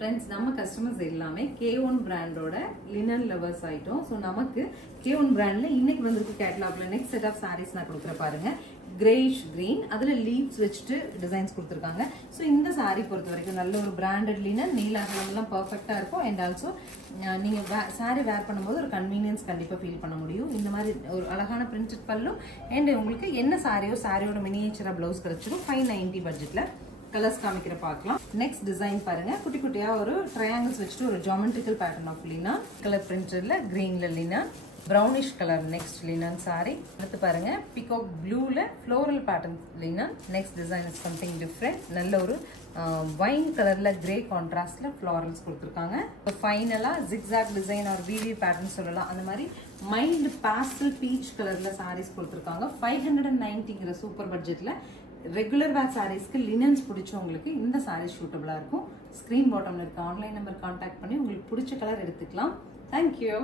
Friends, நம்ம customers எல்லாமே K1 brandோட linen lovers ஆயிட்டோம். So நமக்கு K1 brandல இன்னைக்கு வந்திருக்க கேட்டலாக்ல next set of sarees நான் கொடுக்குறேன் பாருங்க. Grayish green அதுல leaves வச்சிட்டு டிசைன்ஸ் கொடுத்திருக்காங்க. So இந்த saree பொறுத்த வரைக்கும் நல்ல ஒரு branded linen நீலாகலம்லாம் பெர்ஃபெக்ட்டா இருக்கும் and also நீங்க saree wear பண்ணும்போது ஒரு கன்வீனியன்ஸ் கண்டிப்பா ஃபீல் பண்ண முடியும். இந்த மாதிரி ஒரு அழகான printed பல்லு and உங்களுக்கு என்ன சாரியோட மினியேச்சரா ப்ளவுஸ் கிடைச்சிரும் 590 பட்ஜெட்ல. கலர்ஸ் காமிக்கிற பார்க்கலாம். நெக்ஸ்ட் டிசைன் பாருங்க. குட்டி குட்டியா ஒரு ட்ரையாங்கிள்ஸ் வச்சுட்டு ஒரு ஜியோமெட்ரிக்கல் பேட்டர்ன் ஆஃப் லினா கலர் பிரிண்டட்ல கிரீன்ல லினா brownish colour next linen sari. அடுத்து பாருங்க பீகாக் ப்ளூல floral pattern linen. Next design is something different. நல்ல ஒரு வைன் கலர்ல கிரே கான்ட்ராஸ்ட்ல ஃப்ளோரல்ஸ் கொடுத்திருக்காங்க. ஃபைனலா ஜிக்ஸாக் டிசைன் ஆர் விவி பேட்டர்ன் சொல்லலாம். அந்த மாதிரி மைல்ட் பாஸ்டல் பீச் கலர்ல சாரீஸ் கொடுத்திருக்காங்க. 590ங்கிற சூப்பர் பட்ஜெட்ல ரெகுலர் வேர் சாரீஸ்க்கு லினன்ஸ் பிடிச்சவங்களுக்கு இந்த சாரீஸ் சூட்டபிளா இருக்கும். ஸ்கிரீன் பாட்டம்ல இருக்க ஆன்லைன் நம்பர் கான்டாக்ட் பண்ணி உங்களுக்கு பிடிச்ச கலர் எடுத்துக்கலாம். தேங்க்யூ.